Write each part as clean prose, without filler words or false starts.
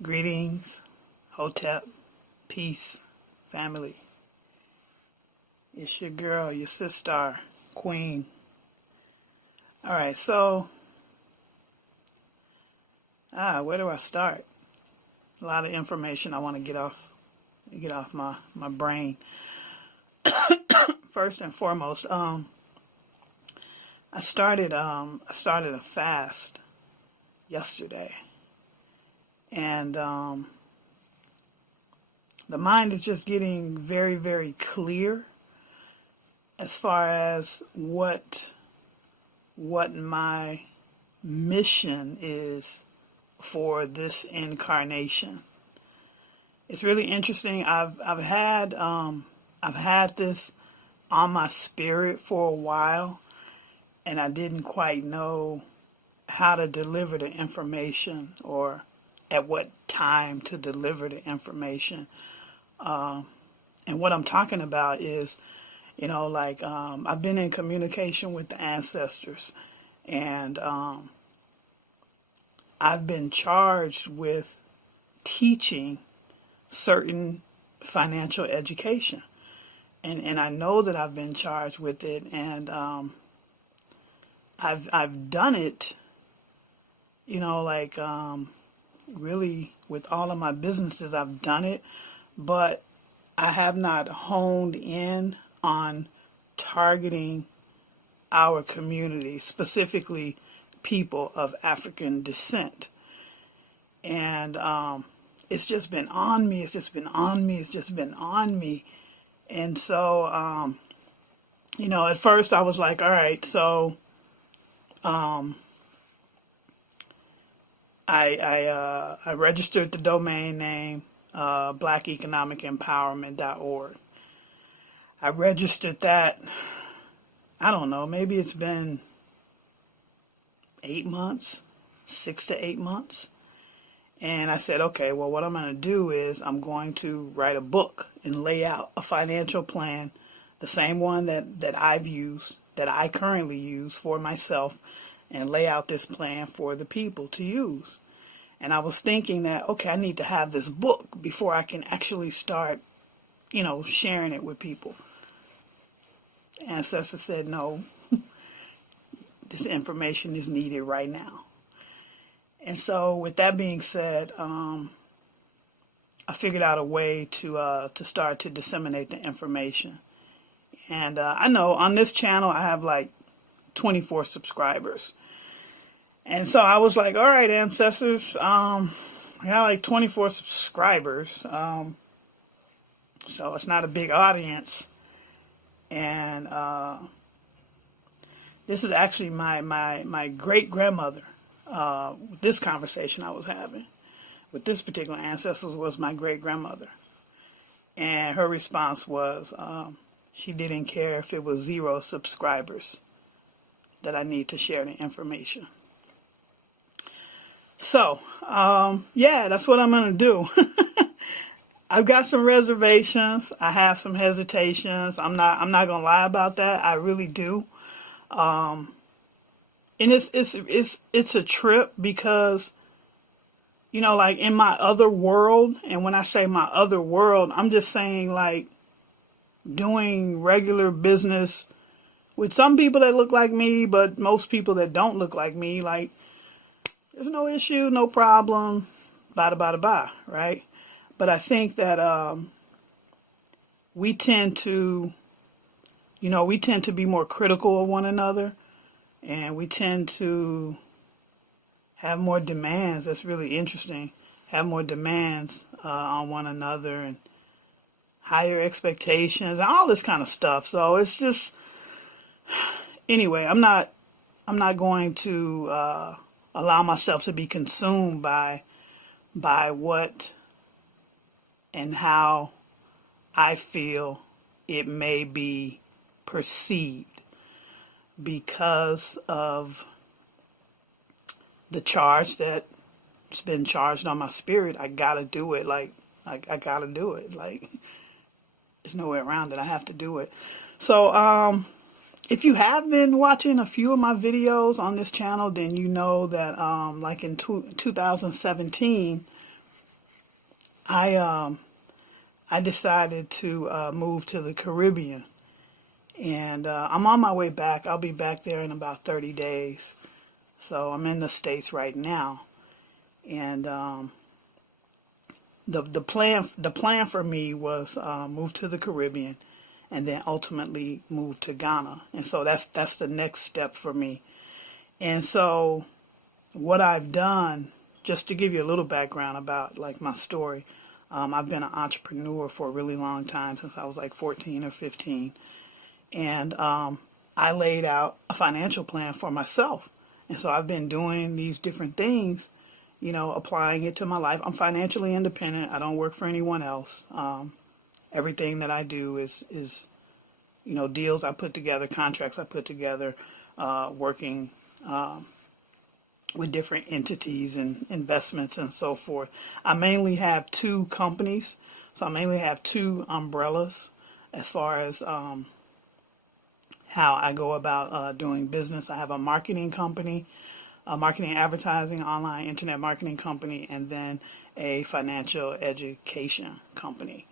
Greetings, Hotep, peace, family. It's your girl, your sister, Queen. Alright, so, where do I start? A lot of information I want to get off my brain. First and foremost, I started a fast yesterday. And the mind is just getting very, very clear as far as what my mission is for this incarnation. It's really interesting. I've had this on my spirit for a while, and I didn't quite know how to deliver the information or at what time to deliver the information. And what I'm talking about is, I've been in communication with the ancestors, and I've been charged with teaching certain financial education. And I know that I've been charged with it, and I've done it, really with all of my businesses. I've done it, but I have not honed in on targeting our community, specifically people of African descent. And it's just been on me. It's just been on me. It's just been on me. And so, at first I was like, all right, so I registered the domain name blackeconomicempowerment.org. I registered that, I don't know, maybe it's been 8 months, 6 to 8 months. And I said, okay, well, what I'm going to do is I'm going to write a book and lay out a financial plan, the same one that I've used, that I currently use for myself, and lay out this plan for the people to use. And I was thinking that, okay, I need to have this book before I can actually start, sharing it with people. Ancestors said, no, this information is needed right now. And so with that being said, I figured out a way to start to disseminate the information. And I know on this channel I have like 24 subscribers. And so I was like, all right, ancestors, I got like 24 subscribers. So it's not a big audience. And this is actually my great-grandmother. This conversation I was having with this particular ancestor was my great-grandmother. And her response was, she didn't care if it was 0 subscribers, that I need to share the information. So, that's what I'm going to do. I've got some reservations. I have some hesitations. I'm not going to lie about that. I really do. And it's a trip because, like in my other world, and when I say my other world, I'm just saying like doing regular business with some people that look like me, but most people that don't look like me, like, there's no issue, no problem, bada, right? But I think that we tend to be more critical of one another, and we tend to have more demands. That's really interesting. Have more demands on one another and higher expectations and all this kind of stuff. So it's just, anyway, I'm not going to allow myself to be consumed by what and how I feel it may be perceived because of the charge that's been charged on my spirit. I gotta do it. I gotta do it. Like, there's no way around it. I have to do it. So, if you have been watching a few of my videos on this channel, then you know that, like in 2017, I I decided to move to the Caribbean, and I'm on my way back. I'll be back there in about 30 days. So I'm in the States right now, and the plan for me was move to the Caribbean, and then ultimately move to Ghana. And so that's the next step for me. And so what I've done, just to give you a little background about like my story, I've been an entrepreneur for a really long time, since I was like 14 or 15. And I laid out a financial plan for myself. And so I've been doing these different things, applying it to my life. I'm financially independent. I don't work for anyone else. Everything that I do is deals I put together, contracts I put together, working with different entities and investments and so forth. I mainly have two companies, so I mainly have two umbrellas as far as how I go about doing business. I have a marketing company, a marketing advertising, online internet marketing company, and then a financial education company.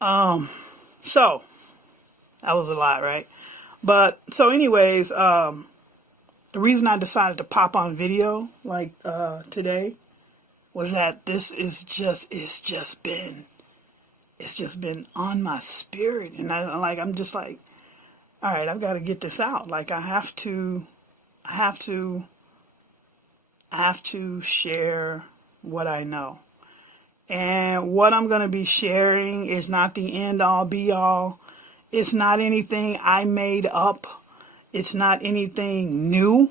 So that was a lot, right? But so anyways, the reason I decided to pop on video like today was that it's just been on my spirit, and I'm just like, all right, I've got to get this out. Like I have to share what I know. And what I'm going to be sharing is not the end all be all. It's not anything I made up. It's not anything new.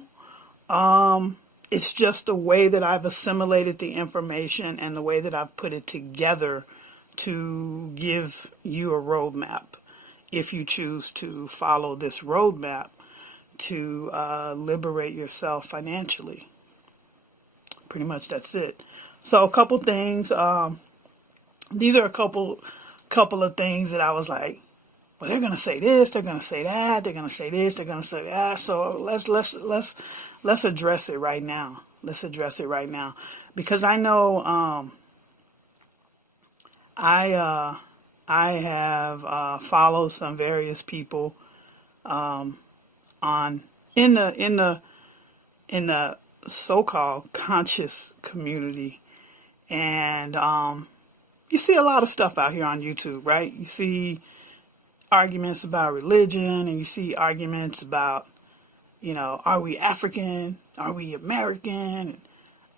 It's just the way that I've assimilated the information and the way that I've put it together to give you a roadmap, if you choose to follow this roadmap to liberate yourself financially. Pretty much that's it. So a couple things. These are a couple of things that I was like, well, they're gonna say this, they're gonna say that, they're gonna say this, they're gonna say that. So let's address it right now. Let's address it right now, because I know I have followed some various people on in the so-called conscious community, and you see a lot of stuff out here on YouTube, right? You see arguments about religion, and you see arguments about, are we African? Are we American? And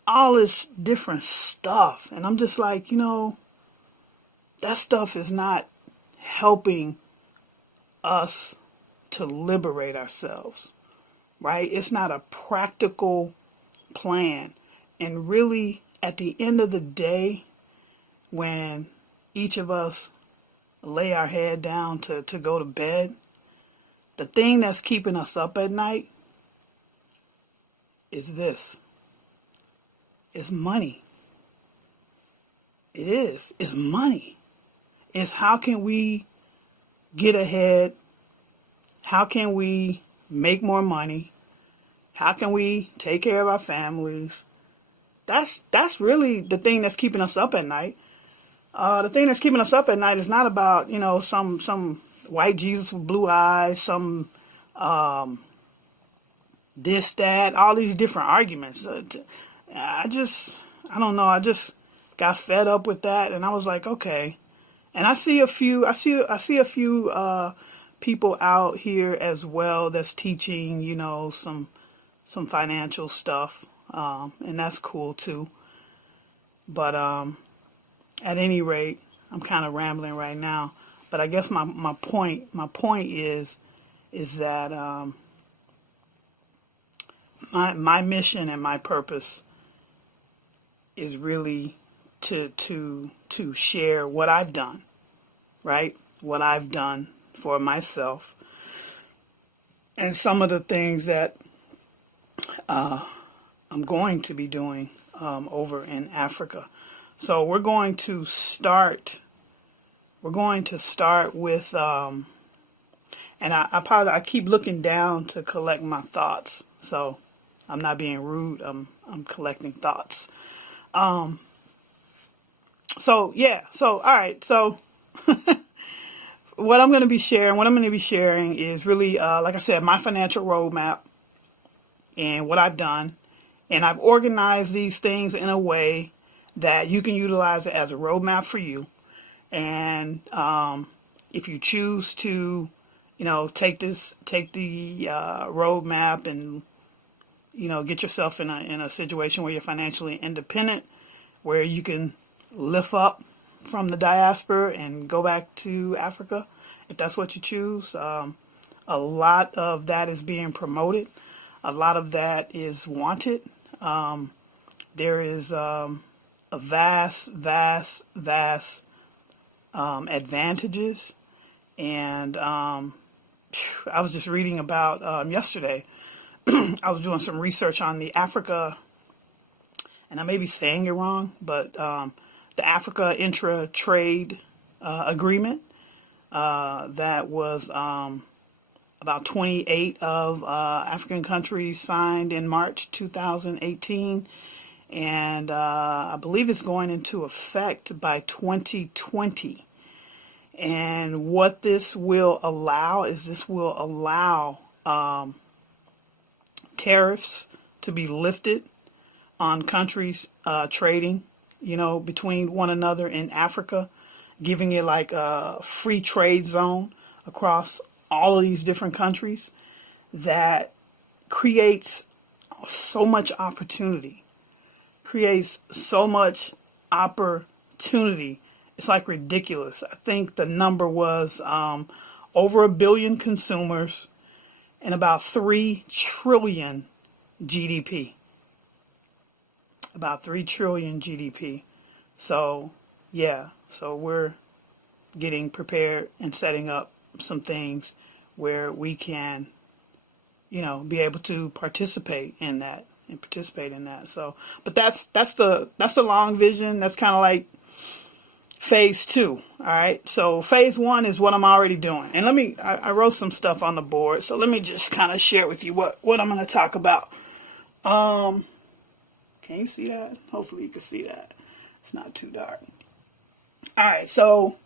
all this different stuff. And I'm just like, that stuff is not helping us to liberate ourselves, right? It's not a practical plan. And really, at the end of the day, when each of us lay our head down to go to bed, the thing that's keeping us up at night is this. It's money. It is. It's money. It's how can we get ahead? How can we make more money? How can we take care of our families? That's really the thing that's keeping us up at night. The thing that's keeping us up at night is not about, some white Jesus with blue eyes, some this, that, all these different arguments. I don't know. I just got fed up with that, and I was like, okay. And I see a few people out here as well that's teaching, some financial stuff, and that's cool too. But at any rate, I'm kind of rambling right now. But I guess my point is that my mission and my purpose is really to share what I've done, right? What I've done for myself, and some of the things that I'm going to be doing over in Africa. So we're going to start with, and I keep looking down to collect my thoughts. So I'm not being rude. I'm collecting thoughts. So yeah, so all right, so what I'm going to be sharing is really, like I said, my financial roadmap and what I've done, and I've organized these things in a way that you can utilize it as a roadmap for you. And if you choose to, take the roadmap and get yourself in a situation where you're financially independent, where you can lift up from the diaspora and go back to Africa, if that's what you choose. A lot of that is being promoted. A lot of that is wanted. There is a vast advantages. And I was just reading about yesterday. I was doing some research on the Africa, and I may be saying it wrong, but the Africa Intra-Trade Agreement that was about 28 of African countries signed in March 2018, and I believe it's going into effect by 2020. And what this will allow is tariffs to be lifted on countries trading, between one another in Africa, giving it like a free trade zone across all of these different countries that creates so much opportunity. It's like ridiculous. I think the number was over 1 billion consumers and about 3 trillion GDP. About 3 trillion GDP. So, yeah. So we're getting prepared and setting up some things where we can, be able to participate in that. So, but that's the long vision. That's kind of like phase 2. All right. So phase 1 is what I'm already doing. And I wrote some stuff on the board. So let me just kind of share with you what I'm going to talk about. Can you see that? Hopefully you can see that. It's not too dark. All right. So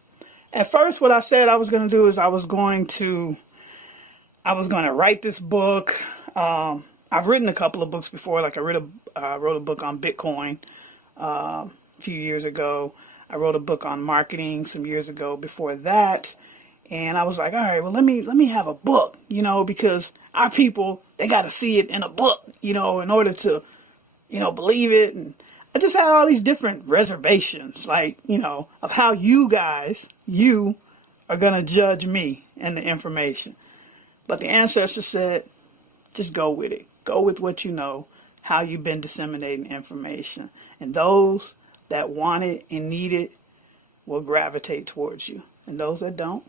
at first what I said I was going to do is I was going to write this book. I've written a couple of books before. Like I wrote a book on Bitcoin a few years ago. I wrote a book on marketing some years ago before that. And I was like, all right, well, let me have a book, because our people, they got to see it in a book, in order to, believe it. And I just had all these different reservations, like, of how you are going to judge me and the information. But the ancestors said, just go with it. Go with what you know, how you've been disseminating information. And those that want it and need it will gravitate towards you. And those that don't,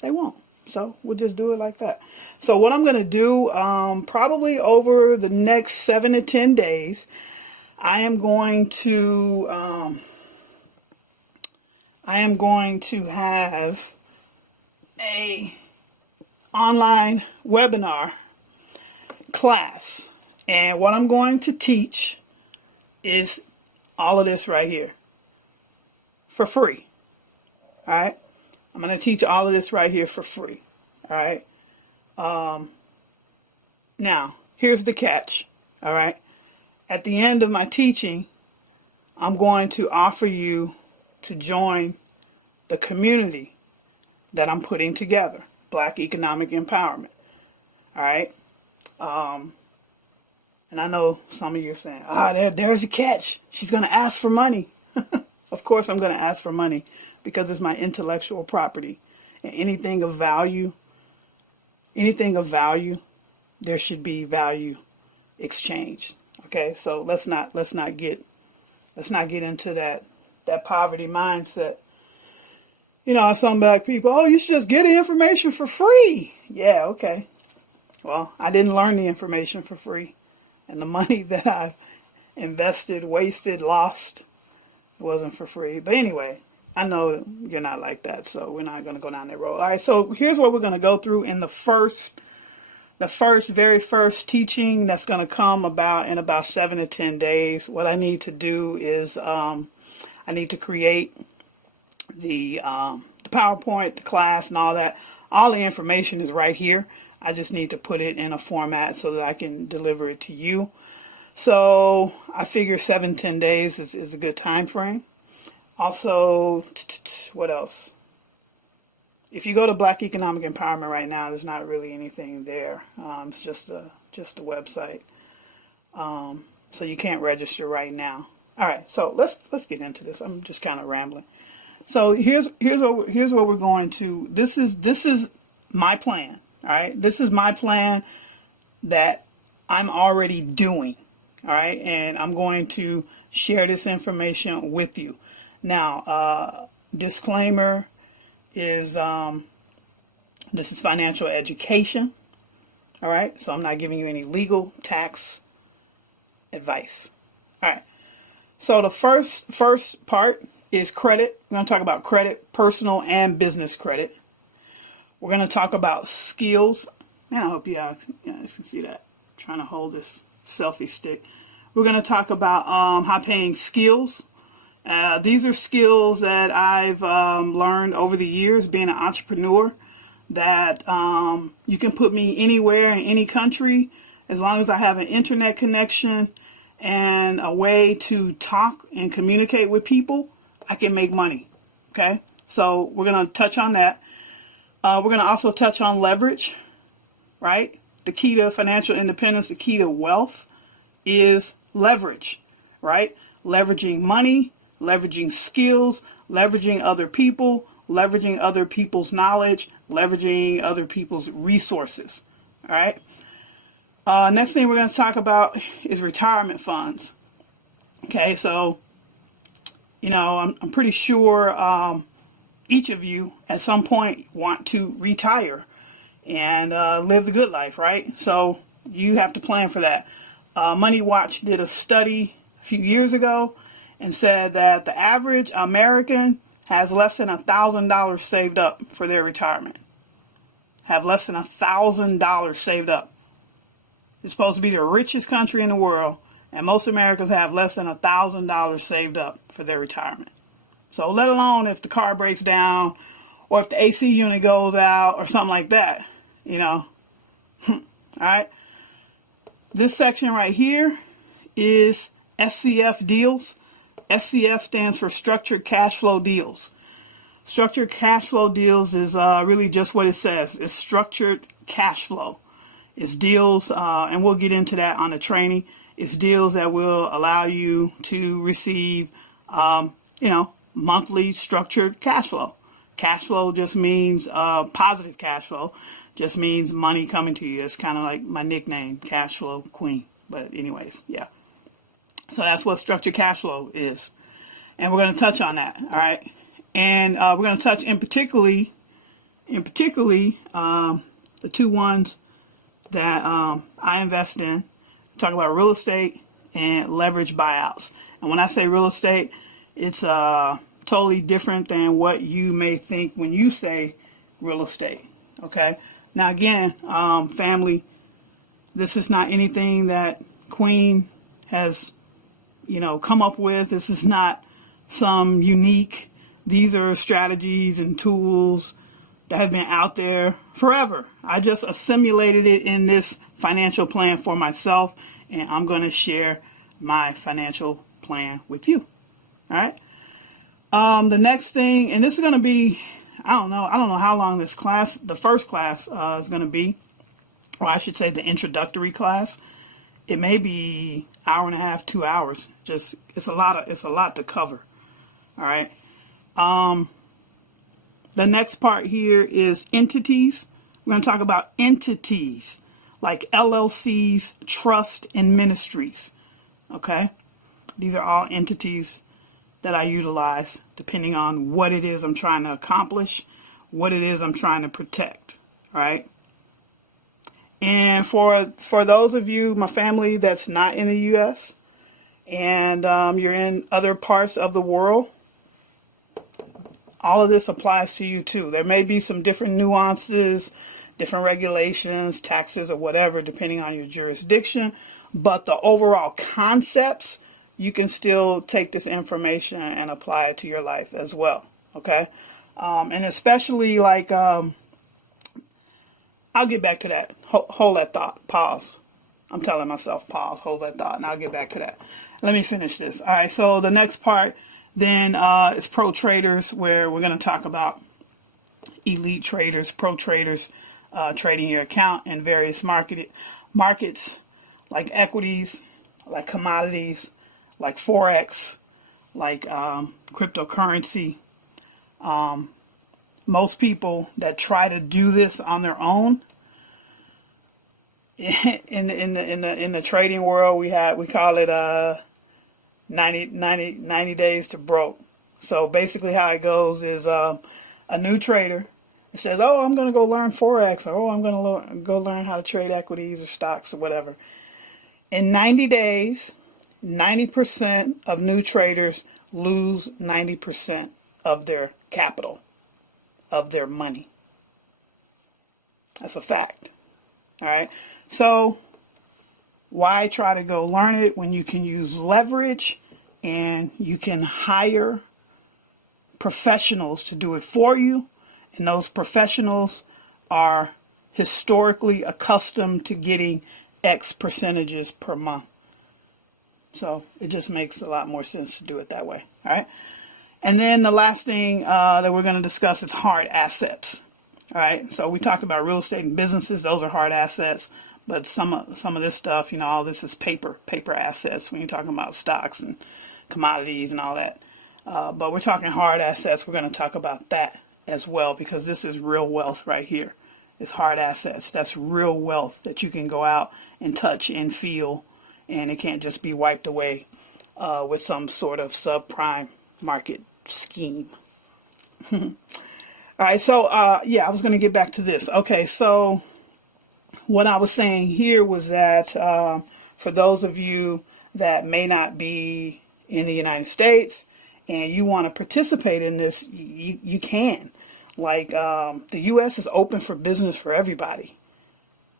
they won't. So we'll just do it like that. So what I'm going to do, probably over the next 7 to 10 days, I am going to have a online webinar class. And what I'm going to teach is all of this right here for free. All right. I'm going to teach all of this right here for free. All right. Now, here's the catch. All right. At the end of my teaching, I'm going to offer you to join the community that I'm putting together, Black Economic Empowerment. All right. And I know some of you are saying, there's a catch. She's going to ask for money. Of course I'm going to ask for money because it's my intellectual property. And anything of value, there should be value exchange. Okay, so let's not get into that poverty mindset. Some black people, you should just get the information for free. Yeah, okay. Well, I didn't learn the information for free. And the money that I've invested, wasted, lost wasn't for free. But anyway, I know you're not like that, so we're not going to go down that road. All right, so here's what we're going to go through in the very first teaching that's going to come in about 7 to 10 days. What I need to do is I need to create the PowerPoint, the class, and all that. All the information is right here. I just need to put it in a format so that I can deliver it to you. So I figure 7-10 days is a good time frame. Also, what else? If you go to Black Economic Empowerment right now, there's not really anything there. It's just a website. So you can't register right now. All right, so let's get into this. I'm just kind of rambling. So here's what we're going to. This is my plan. All right, this is my plan that I'm already doing. All right, and I'm going to share this information with you. Now, disclaimer is this is financial education. All right, so I'm not giving you any legal tax advice. All right, so the first part is credit. We're going to talk about credit, personal and business credit. We're going to talk about skills. Man, I hope you guys can see that. I'm trying to hold this selfie stick. We're going to talk about high-paying skills. These are skills that I've learned over the years being an entrepreneur, that you can put me anywhere in any country as long as I have an internet connection and a way to talk and communicate with people. I can make money. Okay, so we're going to touch on that. We're going to also touch on leverage, right? The key to financial independence, the key to wealth is leverage, right? Leveraging money, leveraging skills, leveraging other people, leveraging other people's knowledge, leveraging other people's resources, all right? Next thing we're going to talk about is retirement funds. Okay, so, you know, I'm pretty sure each of you at some point want to retire and live the good life, right? So you have to plan for that. Money Watch did a study a few years ago and said that the average American has less than $1,000 saved up for their retirement. Have less than $1,000 saved up. It's supposed to be the richest country in the world, and most Americans have less than $1,000 saved up for their retirement. So let alone if the car breaks down or if the AC unit goes out or something like that, you know. All right. This section right here is SCF deals. SCF stands for Structured Cash Flow Deals. Structured cash flow deals is really just what it says. It's structured cash flow. It's deals, and we'll get into that on the training. It's deals that will allow you to receive, monthly structured cash flow. Cash flow just means positive cash flow. Just means money coming to you. It's kind of like my nickname, Cash Flow Queen. But anyways, yeah. So that's what structured cash flow is. And we're going to touch on that, all right? And we're going to touch in particularly the two ones that I invest in. Talk about real estate and leverage buyouts. And when I say real estate, it's totally different than what you may think when you say real estate, okay? Now again, family, this is not anything that Queen has, come up with. This is not some unique. These are strategies and tools that have been out there forever. I just assimilated it in this financial plan for myself, and I'm going to share my financial plan with you. All right. The next thing, and this is going to be, I don't know how long this class, the first class, is going to be, or I should say the introductory class. It may be hour and a half, 2 hours. Just it's a lot to cover. All right. The next part here is entities. We're going to talk about entities like LLCs, trust, and ministries. Okay? These are all entities that I utilize depending on what it is I'm trying to accomplish, what it is I'm trying to protect. All right? And for those of you, my family that's not in the U.S. and you're in other parts of the world, all of this applies to you too. There may be some different nuances, different regulations, taxes, or whatever, depending on your jurisdiction. But the overall concepts, you can still take this information and apply it to your life as well. Okay. And especially like, I'll get back to that. Hold that thought. Pause. I'm telling myself, pause, hold that thought, and I'll get back to that. Let me finish this. All right, so the next part then is pro traders, where we're going to talk about elite traders, pro traders, trading your account in various markets like equities, like commodities, like Forex, like cryptocurrency. Most people that try to do this on their own, in the trading world, we call it 90 days to broke. So basically how it goes is a new trader says, oh, I'm going to go learn Forex, or oh, I'm going to go learn how to trade equities or stocks or whatever. In 90 days, 90% of new traders lose 90% of their capital, of their money. That's a fact. All right. So why try to go learn it when you can use leverage and you can hire professionals to do it for you? And those professionals are historically accustomed to getting X percentages per month. So it just makes a lot more sense to do it that way. All right. And then the last thing that we're going to discuss is hard assets. All right. So we talked about real estate and businesses. Those are hard assets. But some of this stuff, all this is paper assets when you're talking about stocks and commodities and all that. But we're talking hard assets. We're going to talk about that as well, because this is real wealth right here. It's hard assets. That's real wealth that you can go out and touch and feel, and it can't just be wiped away with some sort of subprime market scheme. All right, so I was going to get back to this. Okay, so what I was saying here was that for those of you that may not be in the United States and you want to participate in this, you can. Like the U.S. is open for business for everybody.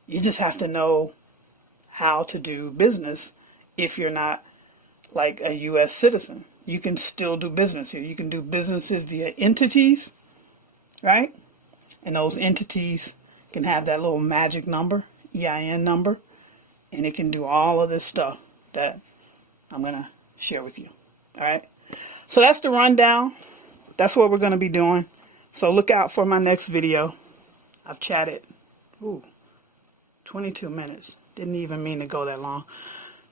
You just have to know how to do business. If you're not like a U.S. citizen, you can still do business here. You can do businesses via entities, right? And those entities can have that little magic number, EIN number, and it can do all of this stuff that I'm going to share with you. All right. So that's the rundown. That's what we're going to be doing. So look out for my next video. I've chatted 22 minutes. Didn't even mean to go that long.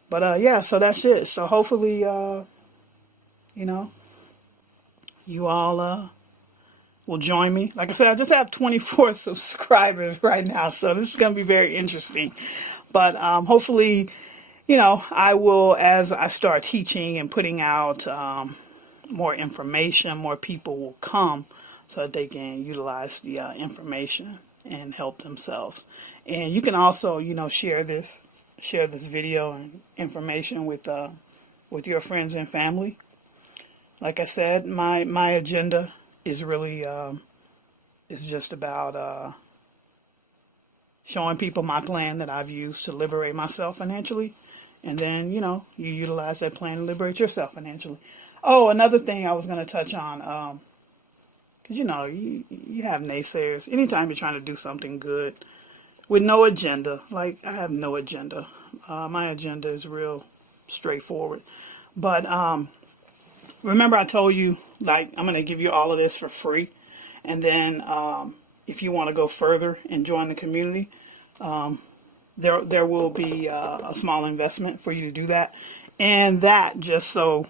But yeah, so that's it. So hopefully, you all will join me. Like I said, I just have 24 subscribers right now, so this is going to be very interesting. But hopefully, I will, as I start teaching and putting out more information, more people will come so that they can utilize the information and help themselves. And you can also, share this video and information with your friends and family. Like I said, my agenda is really is just about showing people my plan that I've used to liberate myself financially, and then you utilize that plan to liberate yourself financially. Oh, another thing I was going to touch on, because you have naysayers anytime you're trying to do something good with no agenda. Like, I have no agenda. My agenda is real straightforward. But remember I told you, like, I'm going to give you all of this for free. And then if you want to go further and join the community, there will be a small investment for you to do that. And that just so,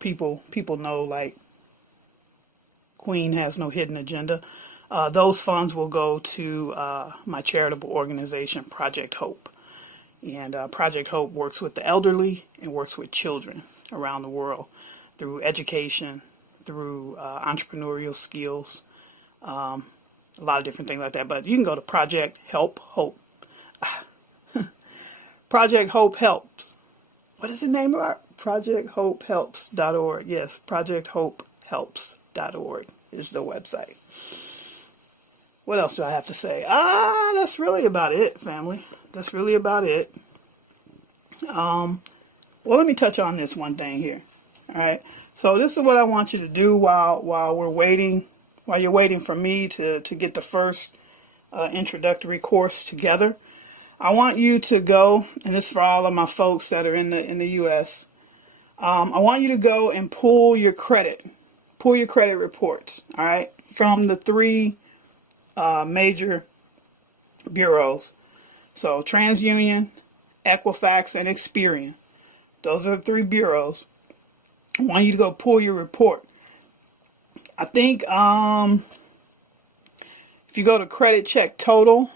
people know, like, Queen has no hidden agenda. Those funds will go to my charitable organization, Project Hope. And Project Hope works with the elderly and works with children around the world through education, through entrepreneurial skills, a lot of different things like that. But you can go to Project Hope. Project Hope Helps. What is the name of our ProjectHopeHelps.org? Yes, ProjectHopeHelps.org is the website. What else do I have to say? That's really about it, family. That's really about it. Well, let me touch on this one thing here. All right. So this is what I want you to do while we're waiting, while you're waiting for me to get the first introductory course together. I want you to go, and this is for all of my folks that are in the U.S. I want you to go and pull your credit reports. All right, from the three major bureaus. So TransUnion, Equifax, and Experian. Those are the three bureaus. I want you to go pull your report. I think if you go to Credit Check Total,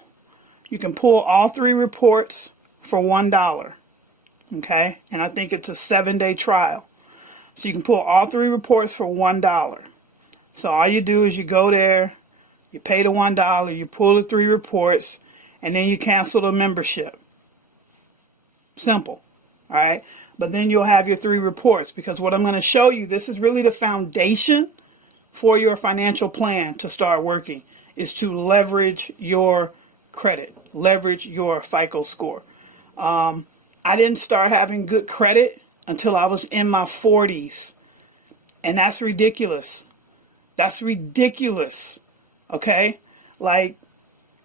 you can pull all three reports for $1. Okay, and I think it's a 7-day trial. So you can pull all three reports for $1. So all you do is you go there, you pay the $1, you pull the three reports, and then you cancel the membership. Simple. All right. But then you'll have your three reports, because what I'm going to show you, this is really the foundation for your financial plan to start working, is to leverage your credit, leverage your FICO score. I didn't start having good credit until I was in my 40s. And that's ridiculous. That's ridiculous. Okay? Like,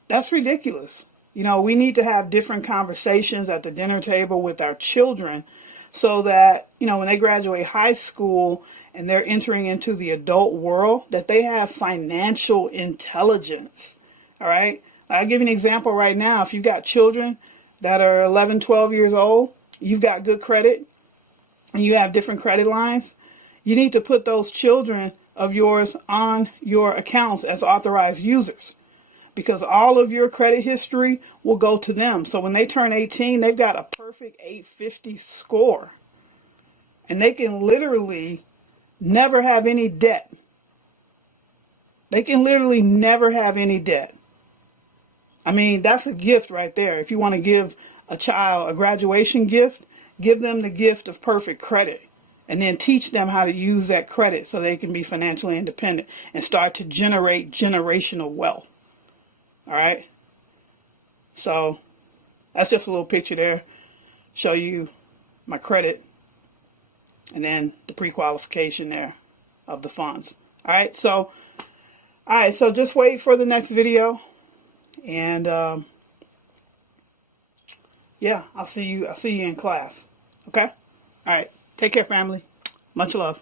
that's ridiculous. You know, we need to have different conversations at the dinner table with our children, so that, you know, when they graduate high school and they're entering into the adult world, that they have financial intelligence. All right? I'll give you an example right now. If you've got children that are 11, 12 years old, you've got good credit, and you have different credit lines, you need to put those children of yours on your accounts as authorized users, because all of your credit history will go to them. So when they turn 18, they've got a perfect 850 score. And they can literally never have any debt. They can literally never have any debt. I mean, that's a gift right there. If you want to give a child a graduation gift, give them the gift of perfect credit. And then teach them how to use that credit so they can be financially independent and start to generate generational wealth. All right. So that's just a little picture there. Show you my credit and then the pre-qualification there of the funds. All right. So just wait for the next video. And yeah, I'll see you in class. Okay. All right. Take care, family. Much love.